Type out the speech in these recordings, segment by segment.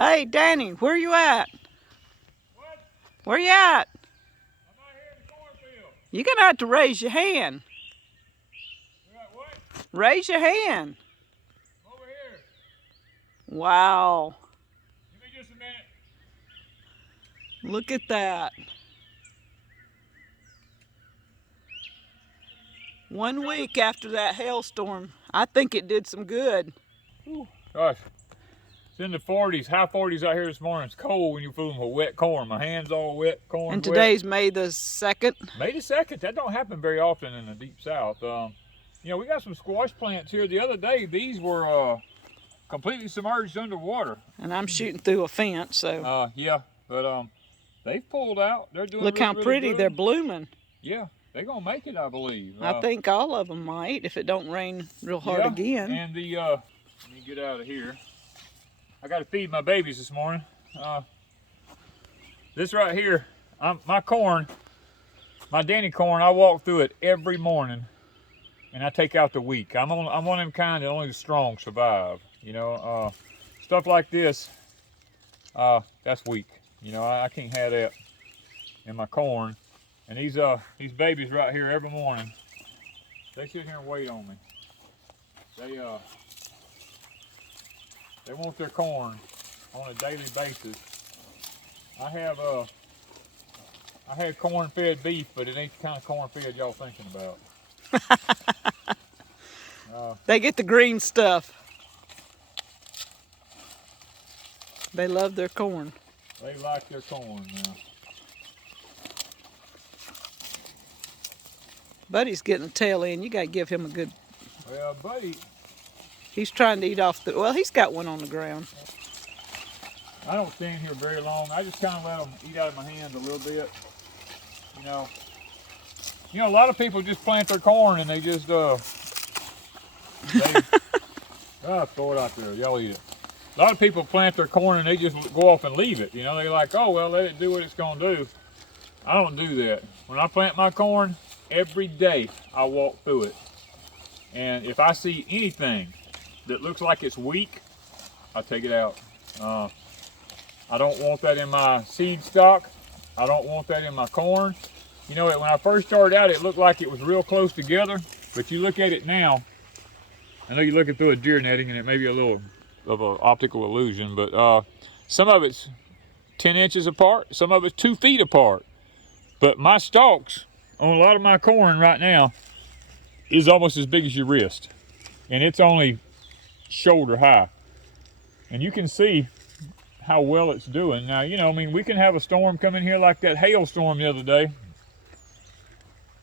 Hey, Danny, where you at? What? Where you at? I'm out here in the cornfield. You're going to have to raise your hand. You got what? Raise your hand. Over here. Wow. Give me just a minute. Look at that. 1 week after that hailstorm, I think it did some good. Whew. Gosh, it's in the 40s, high 40s out here this morning. It's cold when you're fooling with wet corn. My hand's all wet, corn. And today's May the 2nd. May the 2nd. That don't happen very often in the deep south. You know, we got some squash plants here. The other day, these were completely submerged underwater. And I'm shooting through a fence, so. Yeah, but they've pulled out. They're doing look really, how pretty really they're blooming. Yeah, they're gonna make it, I believe. I think all of them might if it don't rain real hard again. And the let me get out of here. I got to feed my babies this morning. This right here, my corn, my Danny corn. I walk through it every morning, and I take out the weak. I'm one of them kind that only the strong survive. You know, stuff like this, that's weak. You know, I can't have that in my corn. And these babies right here every morning, they sit here and wait on me. They want their corn on a daily basis. I had corn-fed beef, but it ain't the kind of corn-fed y'all thinking about. They get the green stuff. They love their corn. They like their corn now. Buddy's getting the tail in. You got to give him a good... Well, Buddy... He's trying to eat off the... Well, he's got one on the ground. I don't stand here very long. I just kind of let them eat out of my hands a little bit. You know, a lot of people just plant their corn and they just... throw it out there. Y'all eat it. A lot of people plant their corn and they just go off and leave it. You know, they're like, oh, well, let it do what it's going to do. I don't do that. When I plant my corn, every day I walk through it. And if I see anything that looks like it's weak, I take it out. I don't want that in my seed stock. I don't want that in my corn. You know, when I first started out, it looked like it was real close together, but you look at it now, I know you're looking through a deer netting and it may be a little of an optical illusion, but some of it's 10 inches apart, some of it's 2 feet apart. But my stalks on a lot of my corn right now is almost as big as your wrist, and it's only shoulder high. And you can see how well it's doing. Now, you know, I mean, we can have a storm come in here like that hailstorm the other day.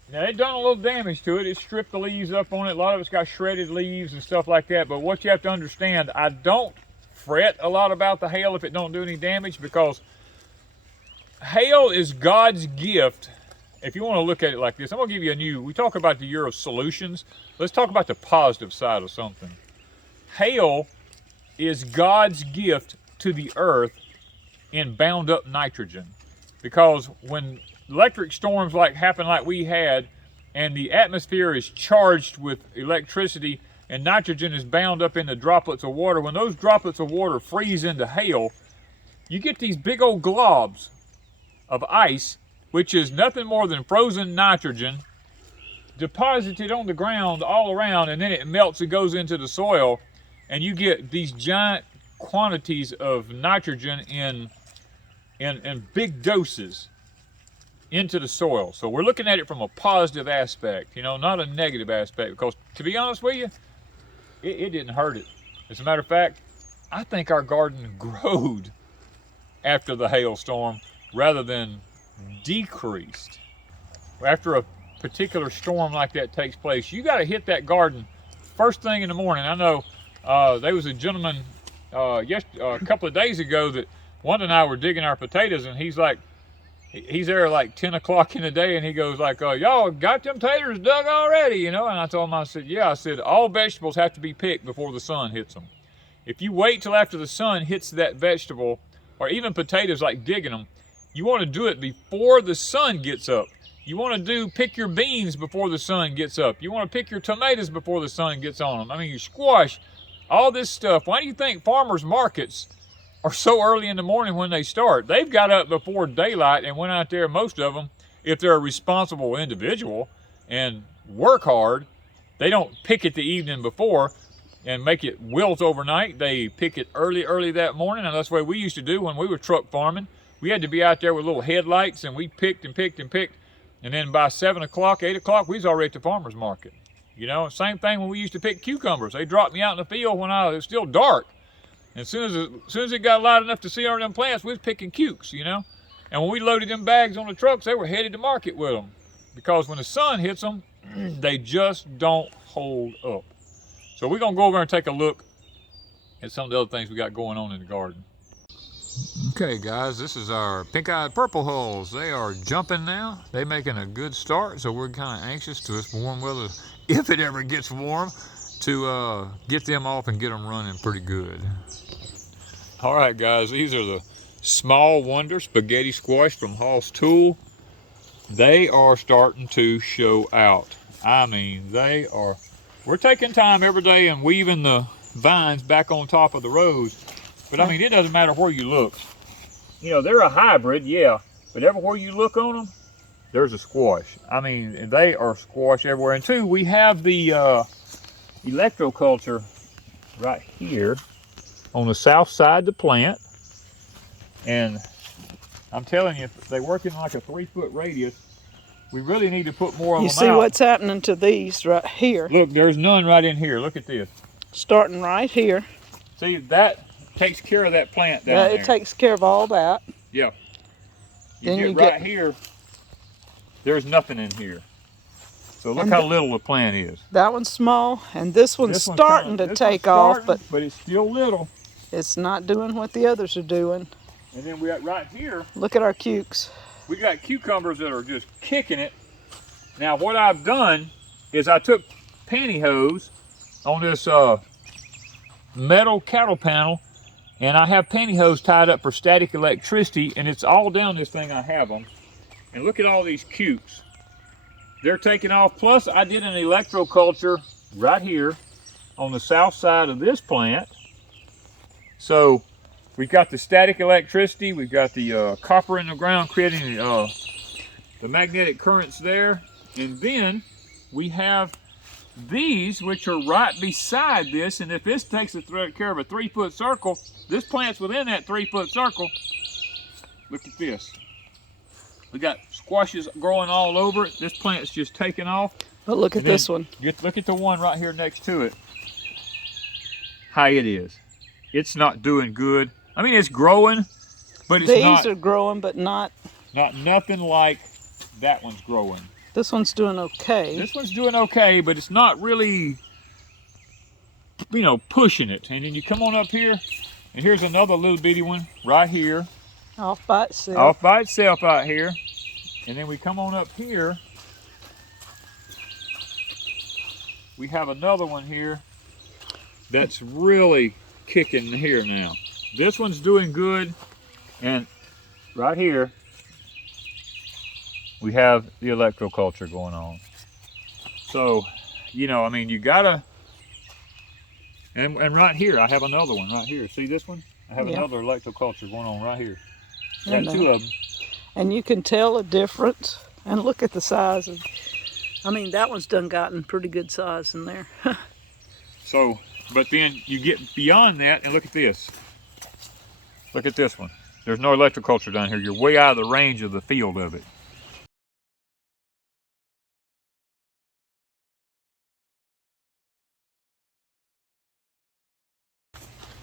Now, it done a little damage to it. It stripped the leaves up on it. A lot of it's got shredded leaves and stuff like that. But what you have to understand, I don't fret a lot about the hail if it don't do any damage, because hail is God's gift. If you want to look at it like this, I'm going to give you we talk about the year of solutions. Let's talk about the positive side of something. Hail is God's gift to the earth in bound up nitrogen. Because when electric storms happen like we had, and the atmosphere is charged with electricity and nitrogen is bound up in the droplets of water, when those droplets of water freeze into hail, you get these big old globs of ice, which is nothing more than frozen nitrogen deposited on the ground all around, and then it melts and goes into the soil, and you get these giant quantities of nitrogen in big doses into the soil. So we're looking at it from a positive aspect, you know, not a negative aspect, because to be honest with you, it didn't hurt it. As a matter of fact, I think our garden growed after the hailstorm rather than decreased. After a particular storm like that takes place, you got to hit that garden first thing in the morning. I know there was a gentleman a couple of days ago that Wanda and I were digging our potatoes, and he's there like 10 o'clock in the day, and he goes like, y'all got them taters dug already, you know? And I told him, I said, yeah. I said, all vegetables have to be picked before the sun hits them. If you wait till after the sun hits that vegetable, or even potatoes, like digging them, you want to do it before the sun gets up. You want to pick your beans before the sun gets up. You want to pick your tomatoes before the sun gets on them. I mean, your squash, all this stuff. Why do you think farmers markets are so early in the morning when they start. They've got up before daylight and went out there, most of them, if they're a responsible individual and work hard, they don't pick it the evening before and make it wilt overnight. They pick it early that morning, and that's the way we used to do when we were truck farming. We had to be out there with little headlights, and we picked and picked and picked, and then by 7 o'clock, 8 o'clock, we was already at the farmer's market. You know, same thing when we used to pick cucumbers. They dropped me out in the field when it was still dark. And as soon as it got light enough to see all them plants, we was picking cukes, you know. And when we loaded them bags on the trucks, they were headed to market with them. Because when the sun hits them, they just don't hold up. So we're gonna go over and take a look at some of the other things we got going on in the garden. Okay guys, this is our pink-eyed purple hulls. They are jumping now. They're making a good start, so we're kind of anxious to this warm weather, if it ever gets warm, to get them off and get them running pretty good. All right guys, these are the small wonder spaghetti squash from Hoss Tool. They are starting to show out. I mean, we're taking time every day and weaving the vines back on top of the rows. But I mean, it doesn't matter where you look. You know, they're a hybrid, yeah, but everywhere you look on them, there's a squash. I mean, they are squash everywhere. And two, we have the electroculture right here on the south side of the plant. And I'm telling you, if they work in like a 3-foot radius, we really need to put more of them out. You see what's happening to these right here. Look, there's none right in here. Look at this. Starting right here. See, that takes care of that plant down there. It takes care of all that. Yeah. Then You get right here, there's nothing in here. So look how little the plant is. That one's small, and this one's starting to take off, but it's still little. It's not doing what the others are doing. And then we got right here, look at our cukes. We got cucumbers that are just kicking it. Now what I've done is I took pantyhose on this metal cattle panel, and I have pantyhose tied up for static electricity, and it's all down this thing I have them. And look at all these cukes. They're taking off. Plus I did an electroculture right here on the south side of this plant. So we've got the static electricity, we've got the copper in the ground creating the magnetic currents there, and then we have these which are right beside this, and if this takes care of a 3-foot circle, this plant's within that 3-foot circle. Look at this. We got squashes growing all over it. This plant's just taking off. But look at this one. Look at the one right here next to it. How it is. It's not doing good. I mean, it's growing, but it's not. These are growing, but not nothing like that one's growing. This one's doing okay. This one's doing okay, but it's not really, you know, pushing it. And then you come on up here, and here's another little bitty one right here. Off by itself. Off by itself out here. And then we come on up here. We have another one here that's really kicking here now. This one's doing good, and right here we have the electroculture going on. So, you know, I mean, you gotta, and right here I have another one right here. See this one? I have another electroculture going on right here. Got 2 of them. And you can tell a difference. And look at the size of, I mean, that one's done gotten pretty good size in there. So, but then you get beyond that, and look at this. Look at this one. There's no electroculture down here. You're way out of the range of the field of it.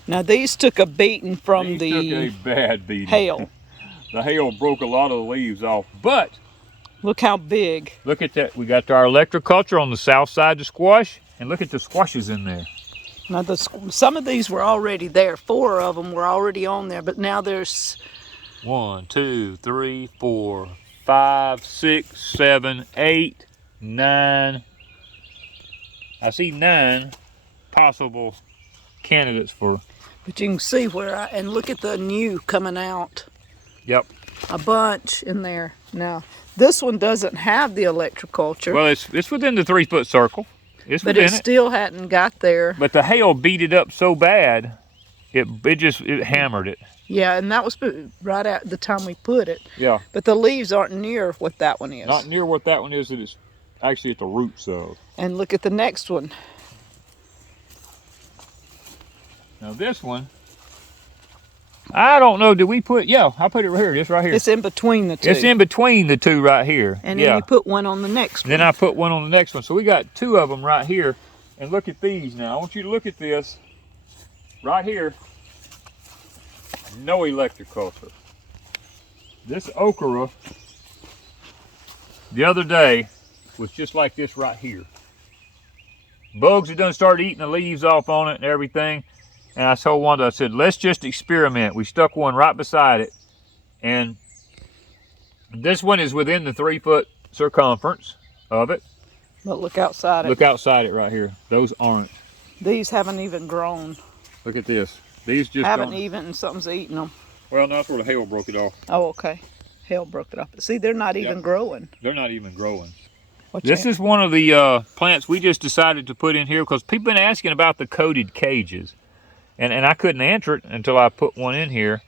Now these took a beating from These took a bad beating. Hail. The hail broke a lot of the leaves off, but look how big. Look at that. We got our electroculture on the south side of the squash, and look at the squashes in there. Now some of these were already there. 4 of them were already on there, but now there's 1, 2, 3, 4, 5, 6, 7, 8, 9. I see 9 possible candidates for. But you can see where and look at the new coming out. Yep. A bunch in there. Now, this one doesn't have the electroculture. Well, it's within the 3-foot circle. But it still hadn't got there. But the hail beat it up so bad it hammered it. Yeah, and that was right at the time we put it. Yeah. But the leaves aren't near what that one is. Not near what that one is. It is actually at the roots of. And look at the next one. Now this one, I don't know. Did we put? Yeah, I put it right here. This right here. It's in between the two. It's in between the two right here. And then you put one on the next one. Then I put one on the next one. So we got two of them right here. And look at these now. I want you to look at this right here. No electroculture. This okra the other day was just like this right here. Bugs had done started eating the leaves off on it and everything. And I told Wanda, I said, let's just experiment. We stuck one right beside it. And this one is within the 3-foot circumference of it. But look outside it. Look outside it right here. Those aren't. These haven't even grown. Look at this. These just haven't even, and something's eating them. Well, no, that's where the hail broke it off. Oh, okay. Hail broke it off. See, they're not even growing. They're not even growing. This is one of the plants we just decided to put in here because people have been asking about the coated cages. And I couldn't answer it until I put one in here.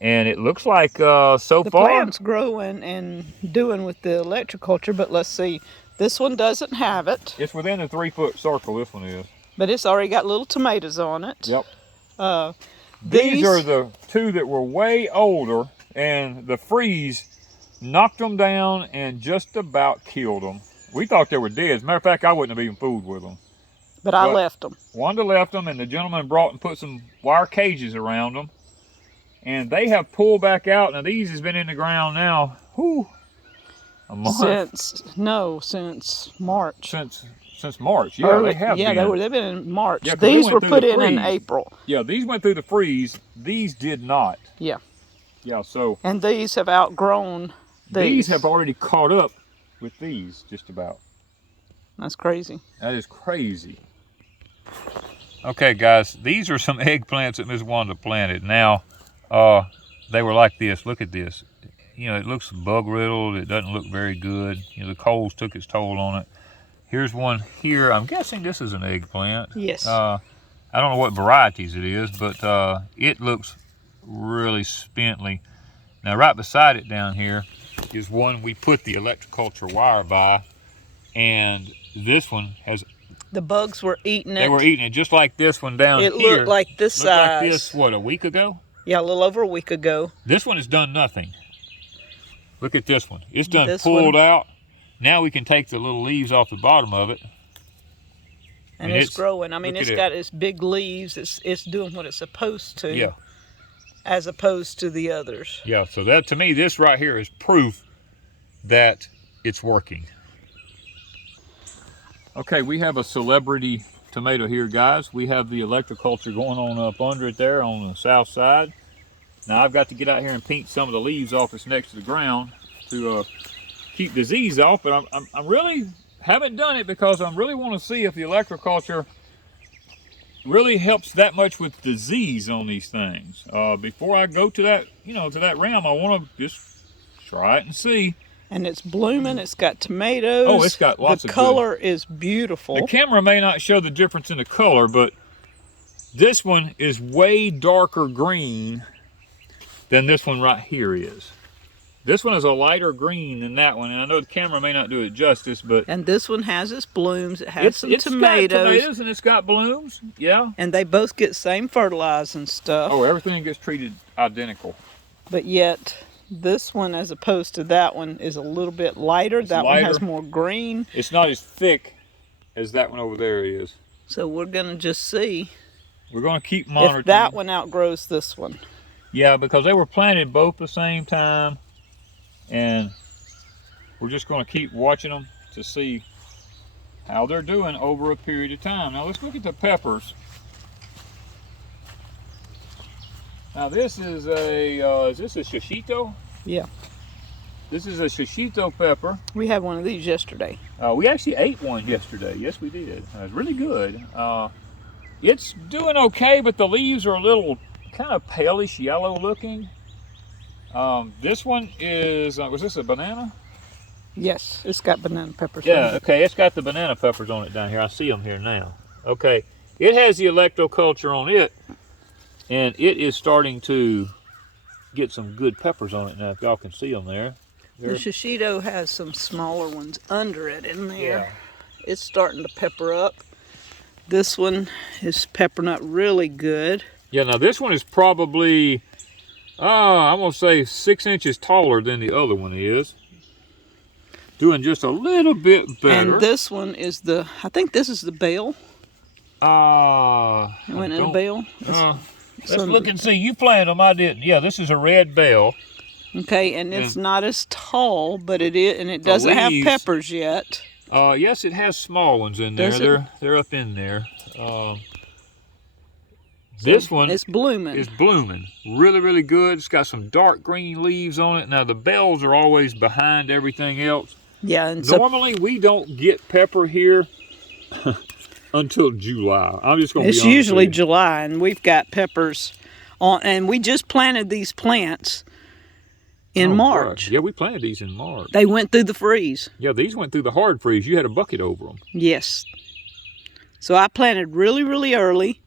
And it looks like so far... The plant's growing and doing with the electroculture, but let's see. This one doesn't have it. It's within the 3-foot circle, this one is. But it's already got little tomatoes on it. Yep. These are the two that were way older, and the freeze knocked them down and just about killed them. We thought they were dead. As a matter of fact, I wouldn't have even fooled with them. But I left them. Wanda left them, and the gentleman brought and put some wire cages around them. And they have pulled back out. Now, these has been in the ground now, a month. Since March. Since March, yeah, they have been. Yeah, they've been in March. Yeah, these were put in April. Yeah, these went through the freeze. These did not. Yeah. Yeah, so. And these have outgrown these. These have already caught up with these, just about. That's crazy. That is crazy. Okay, guys, these are some eggplants that Miss Wanda planted. Now, they were like this. Look at this. You know, it looks bug riddled. It doesn't look very good. You know, the colds took its toll on it. Here's one here. I'm guessing this is an eggplant. Yes. I don't know what varieties it is, but it looks really spindly. Now, right beside it down here is one we put the electroculture wire by, and this one has... The bugs were eating it. They were eating it just like this one down here. It looked like this size. Like this, what, a week ago? Yeah, a little over a week ago. This one has done nothing. Look at this one. It's done pulled out. Now we can take the little leaves off the bottom of it. And it's growing. I mean, it's got its big leaves. It's doing what it's supposed to. Yeah. As opposed to the others. Yeah, so that, to me, this right here is proof that it's working. Okay, we have a celebrity tomato here, guys. We have the electroculture going on up under it there on the south side. Now, I've got to get out here and paint some of the leaves off that's next to the ground to keep disease off, but I'm really haven't done it because I really want to see if the electroculture really helps that much with disease on these things. Before I go to that, to that realm, I want to just try it and see. And it's blooming. It's got tomatoes. Oh, it's got lots of The color is beautiful. The camera may not show the difference in the color, but this one is way darker green than this one right here is. This one is a lighter green than that one, and I know the camera may not do it justice, but... And this one has its blooms. It has some tomatoes. It's got tomatoes and it's got blooms, yeah. And they both get same fertilizer and stuff. Oh, everything gets treated identical. But yet, this one, as opposed to that one, is a little bit lighter. That one has more green. It's not as thick as that one over there is. So we're going to just see. We're going to keep monitoring. If that one outgrows this one. Yeah, because they were planted both the same time. And we're just going to keep watching them to see how they're doing over a period of time. Now let's look at the peppers. Now this is this a shishito? Yeah. This is a shishito pepper. We had one of these yesterday. We actually ate one yesterday. Yes, we did. It was really good. It's doing okay, but the leaves are a little kind of palish yellow looking. This one is, was this a banana? Yes, it's got banana peppers. Yeah, okay, it's got the banana peppers on it down here. I see them here now. Okay, it has the electroculture on it. And it is starting to get some good peppers on it now, if y'all can see them there. The shishito has some smaller ones under it in there. Yeah. It's starting to pepper up. This one is peppering up really good. Yeah, now this one is probably, I'm going to say 6 inches taller than the other one is. Doing just a little bit better. And this one is I think this is the bale. It went in a bale. Let's look and see. You planted them, I didn't. Yeah, this is a red bale. Okay, and it's not as tall, but it is, and it doesn't have peppers yet. Yes, it has small ones in there. They're up in there. This one is blooming. It's blooming. Really, really good. It's got some dark green leaves on it. Now the bells are always behind everything else. Yeah, and normally we don't get pepper here until July. I'm just going to be honest. It's usually July, and we've got peppers on, and we just planted these plants in March. God. Yeah, we planted these in March. They went through the freeze. Yeah, these went through the hard freeze. You had a bucket over them. Yes. So I planted really, really early,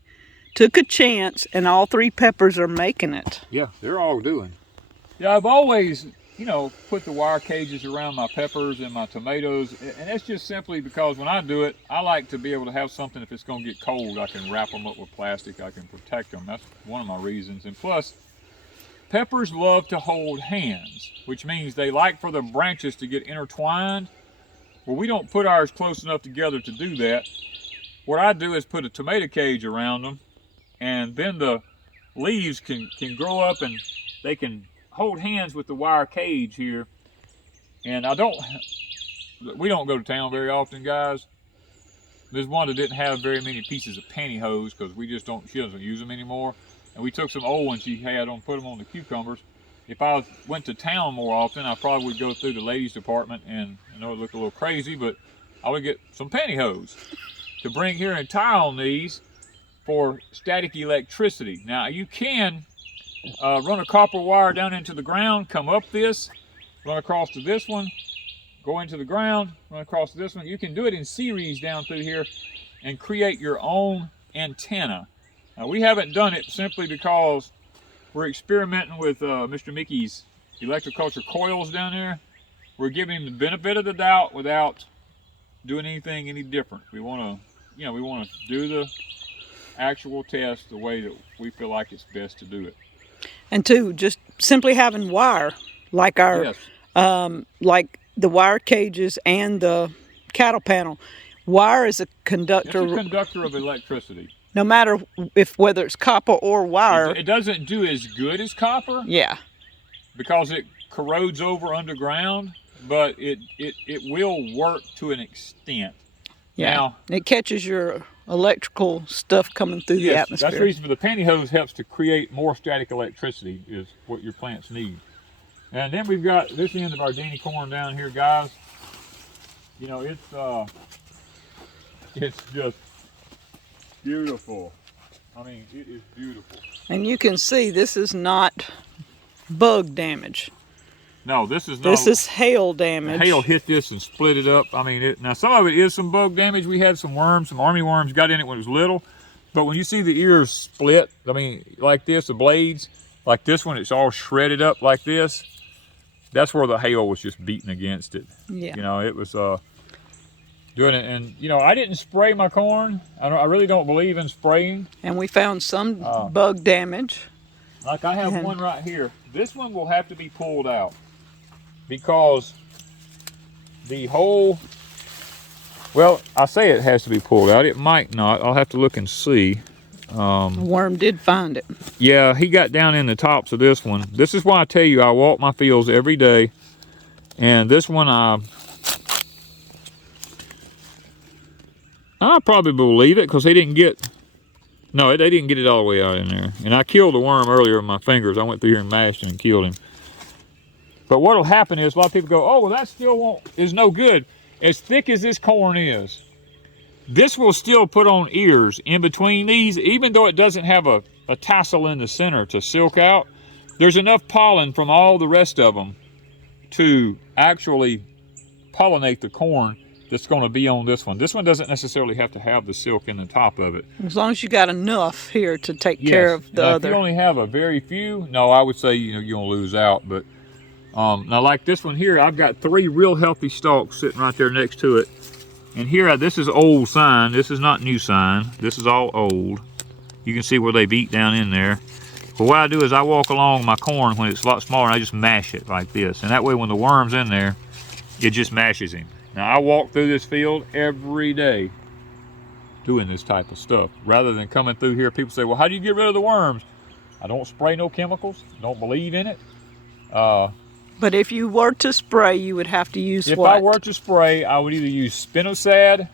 took a chance, and all 3 peppers are making it. Yeah, they're all doing. Yeah, I've always, put the wire cages around my peppers and my tomatoes, and that's just simply because when I do it, I like to be able to have something. If it's going to get cold, I can wrap them up with plastic. I can protect them. That's one of my reasons. And plus, peppers love to hold hands, which means they like for the branches to get intertwined. Well, we don't put ours close enough together to do that. What I do is put a tomato cage around them, and then the leaves can grow up and they can hold hands with the wire cage here. And we don't go to town very often, guys. Ms. Wanda didn't have very many pieces of pantyhose because she doesn't use them anymore. And we took some old ones she had and put them on the cucumbers. If I went to town more often, I probably would go through the ladies department, and I know it looked a little crazy, but I would get some pantyhose to bring here and tie on these for static electricity. Now you can run a copper wire down into the ground, come up this, run across to this one, go into the ground, run across to this one. You can do it in series down through here and create your own antenna. Now, we haven't done it simply because we're experimenting with Mr. Mickey's electroculture coils down there. We're giving him the benefit of the doubt without doing anything any different. We want to do the actual test the way that we feel like it's best to do it. And 2, just simply having wire, like our, like the wire cages and the cattle panel. Wire is a conductor. It's a conductor of electricity. No matter whether it's copper or wire. It doesn't do as good as copper. Yeah. Because it corrodes over underground, but it will work to an extent. Yeah. Now, it catches your electrical stuff coming through the atmosphere. That's the reason for the pantyhose. Helps to create more static electricity is what your plants need. And then we've got this end of our Danny corn down here, guys. It's just beautiful. I mean, it is beautiful. And you can see this is not bug damage. No, this is not. This is hail damage. Hail hit this and split it up. I mean, now some of it is some bug damage. We had some worms, some army worms got in it when it was little. But when you see the ears split, I mean, like this, the blades, like this one, it's all shredded up like this. That's where the hail was just beating against it. Yeah. It was doing it. And, I didn't spray my corn. I really don't believe in spraying. And we found some bug damage. Like I have one right here. This one will have to be pulled out because the whole, well, I say it has to be pulled out. It might not. I'll have to look and see. The worm did find it. Yeah, he got down in the tops of this one. This is why I tell you I walk my fields every day. And this one I probably believe it because they didn't get it all the way out in there. And I killed the worm earlier with my fingers. I went through here and mashed and killed him. But what'll happen is a lot of people go, oh, well, that still is no good. As thick as this corn is, this will still put on ears in between these, even though it doesn't have a tassel in the center to silk out. There's enough pollen from all the rest of them to actually pollinate the corn that's going to be on this one. This one doesn't necessarily have to have the silk in the top of it. As long as you got enough here to take care of the now, other. If you only have a very few, no, I would say you're going to lose out. But now, like this one here, I've got 3 real healthy stalks sitting right there next to it. And here, this is old sign. This is not new sign. This is all old. You can see where they've eat down in there. But what I do is I walk along my corn when it's a lot smaller, and I just mash it like this. And that way, when the worm's in there, it just mashes him. Now, I walk through this field every day doing this type of stuff. Rather than coming through here, people say, well, how do you get rid of the worms? I don't spray no chemicals. Don't believe in it. But if you were to spray, you would have to use if what? I were to spray, I would either use spinosad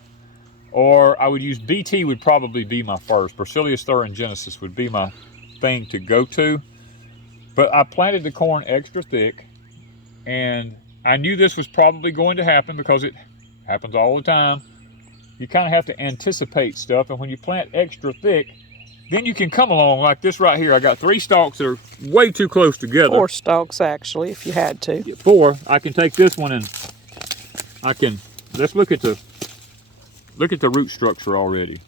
or I would use BT would probably be my first. Bacillus thuringiensis would be my thing to go to. But I planted the corn extra thick, and I knew this was probably going to happen because it happens all the time. You kind of have to anticipate stuff, and when you plant extra thick, then you can come along like this right here. I got 3 stalks that are way too close together. 4 stalks, actually, if you had to. 4. I can take this one and I can, let's look at the root structure already.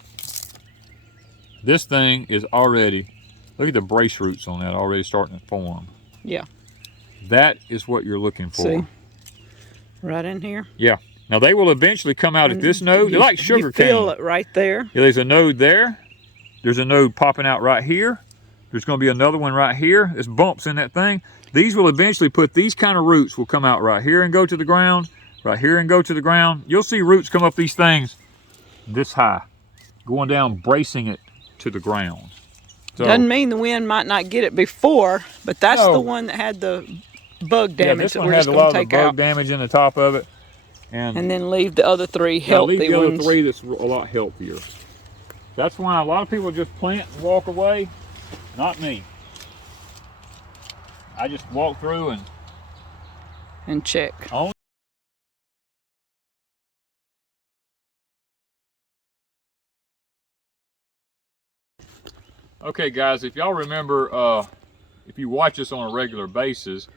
This thing is already, look at the brace roots on that already starting to form. Yeah. That is what you're looking for. See? Right in here. Yeah. Now they will eventually come out at this node. They're like sugar cane. You feel it right there. Yeah, there's a node there. There's a node popping out right here. There's going to be another one right here. There's bumps in that thing. These will eventually put, these kind of roots will come out right here and go to the ground, right here and go to the ground. You'll see roots come up these things this high, going down, bracing it to the ground. So, doesn't mean the wind might not get it before, but that's the one that had the bug damage that we're just going to take out. This one had a lot of bug damage in the top of it. And then leave the other 3 healthy ones. Leave the other 3 that's a lot healthier. That's why a lot of people just plant and walk away. Not me. I just walk through and check. Okay, guys, if y'all remember, if you watch us on a regular basis,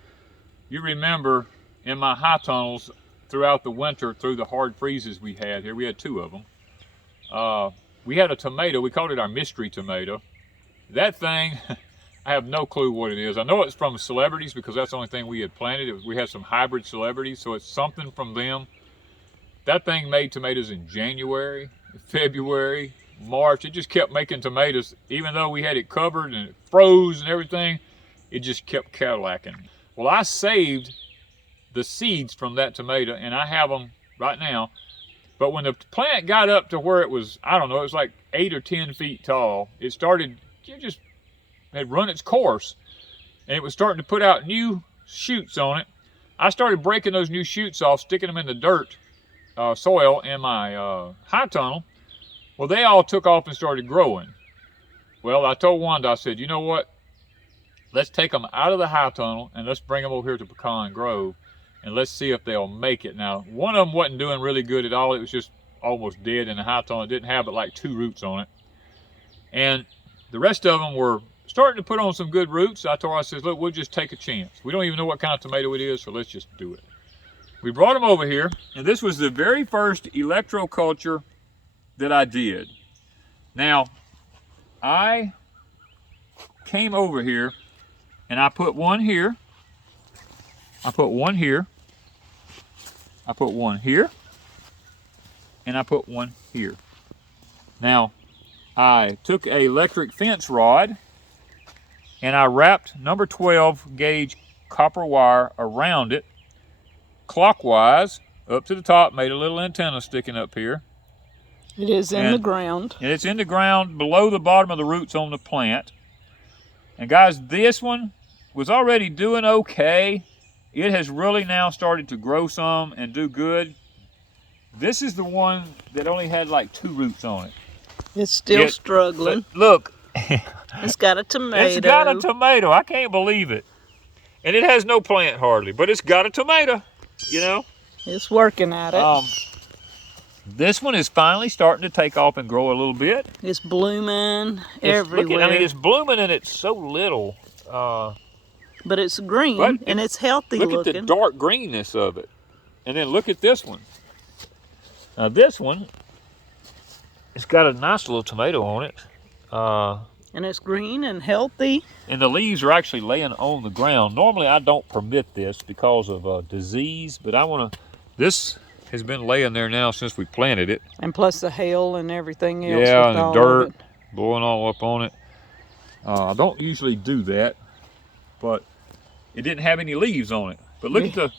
you remember in my high tunnels throughout the winter, through the hard freezes we had here, we had 2 of them. We had a tomato, we called it our mystery tomato. That thing, I have no clue what it is. I know it's from celebrities because that's the only thing we had planted. We had some hybrid celebrities, so it's something from them. That thing made tomatoes in January, February, March. It just kept making tomatoes. Even though we had it covered and it froze and everything, it just kept Cadillacing. Well, I saved the seeds from that tomato, and I have them right now. But when the plant got up to where it was, I don't know, it was like 8 or 10 feet tall, it started, it just had run its course. And it was starting to put out new shoots on it. I started breaking those new shoots off, sticking them in the dirt, soil in my high tunnel. Well, they all took off and started growing. Well, I told Wanda, I said, you know what? Let's take them out of the high tunnel and let's bring them over here to Pecan Grove. And let's see if they'll make it. Now, one of them wasn't doing really good at all. It was just almost dead in the high tunnel. It didn't have but like 2 roots on it. And the rest of them were starting to put on some good roots. I told her, I said, look, we'll just take a chance. We don't even know what kind of tomato it is, so let's just do it. We brought them over here, and this was the very first electroculture that I did. Now, I came over here, and I put one here. I put one here. I put one here, and I put one here. Now, I took an electric fence rod, and I wrapped number 12 gauge copper wire around it, clockwise, up to the top, made a little antenna sticking up here. It is in the ground. And it's in the ground below the bottom of the roots on the plant. And guys, this one was already doing okay. It has really now started to grow some and do good. This is the one that only had like 2 roots on it. It's still struggling. Look. It's got a tomato. It's got a tomato. I can't believe it. And it has no plant hardly, but it's got a tomato, you know. It's working at it. This one is finally starting to take off and grow a little bit. It's blooming everywhere. I mean, it's blooming and it's so little. But it's green and it's healthy looking. Look at the dark greenness of it. And then look at this one. Now this one, it's got a nice little tomato on it. And it's green and healthy. And the leaves are actually laying on the ground. Normally I don't permit this because of disease, but this has been laying there now since we planted it. And plus the hail and everything else. Yeah, with and the all dirt of it. blowing all up on it. I don't usually do that, but it didn't have any leaves on it. But look at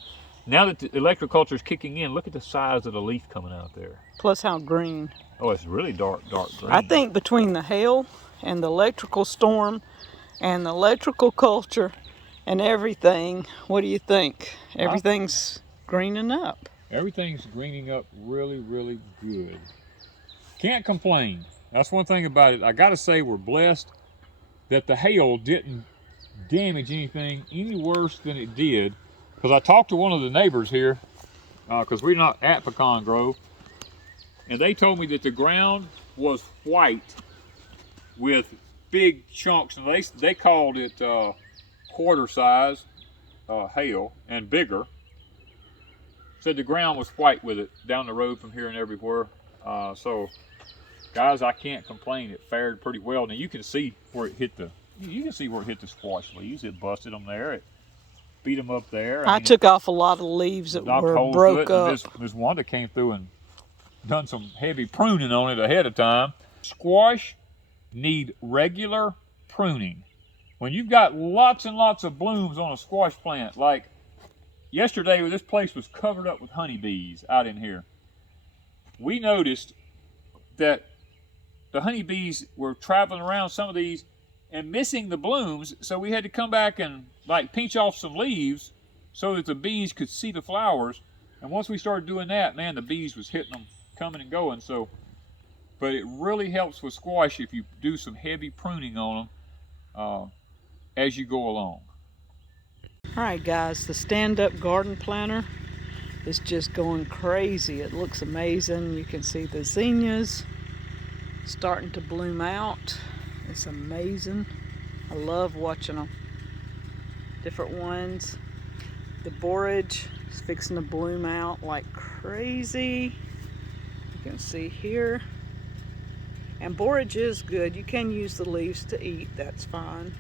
now that the electroculture is kicking in, look at the size of the leaf coming out there. Plus how green. Oh, it's really dark green. I think between the hail and the electrical storm and the electroculture and everything, what do you think? Everything's greening up. Everything's greening up really, really good. Can't complain. That's one thing about it. I gotta say we're blessed that the hail didn't damage anything any worse than it did. Because I talked to one of the neighbors here, because we're not at Pecan Grove, and they told me that the ground was white with big chunks, and they called it quarter size hail and bigger. Said the ground was white with it down the road from here and everywhere. So guys, I can't complain. It fared pretty well. Now you can see where it hit the squash leaves. It busted them there. It beat them up there. I took off a lot of leaves that were broke up. Miss Wanda came through and done some heavy pruning on it ahead of time. Squash need regular pruning. When you've got lots and lots of blooms on a squash plant, like yesterday, this place was covered up with honeybees out in here. We noticed that the honeybees were traveling around some of these and missing the blooms, so we had to come back and like pinch off some leaves so that the bees could see the flowers. And once we started doing that, man, the bees was hitting them, coming and going. So, but it really helps with squash if you do some heavy pruning on them as you go along. All right, guys, the stand-up garden planter is just going crazy. It looks amazing. You can see the zinnias starting to bloom out. It's amazing. I love watching them. Different ones. The borage is fixing to bloom out like crazy. You can see here. And borage is good. You can use the leaves to eat. That's fine.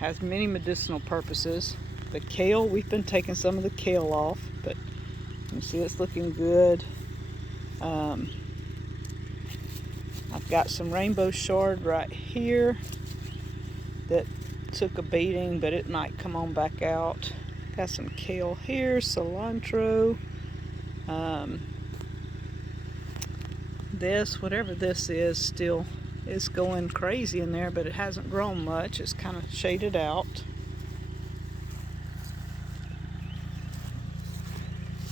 Has many medicinal purposes. The kale, we've been taking some of the kale off, but you can see it's looking good. I've got some rainbow chard right here that took a beating, but it might come on back out. Got some kale here, cilantro. This, whatever this is, still is going crazy in there, but it hasn't grown much. It's kind of shaded out.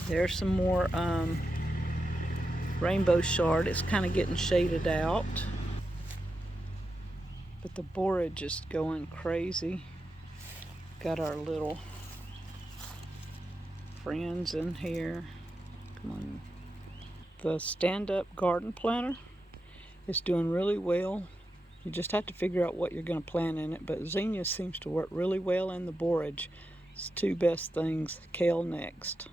There's some more rainbow chard. It's kind of getting shaded out. But the borage is going crazy. Got our little friends in here. Come on. The stand-up garden planter is doing really well. You just have to figure out what you're going to plant in it. But zinnia seems to work really well, and the borage. It's two best things. Kale next.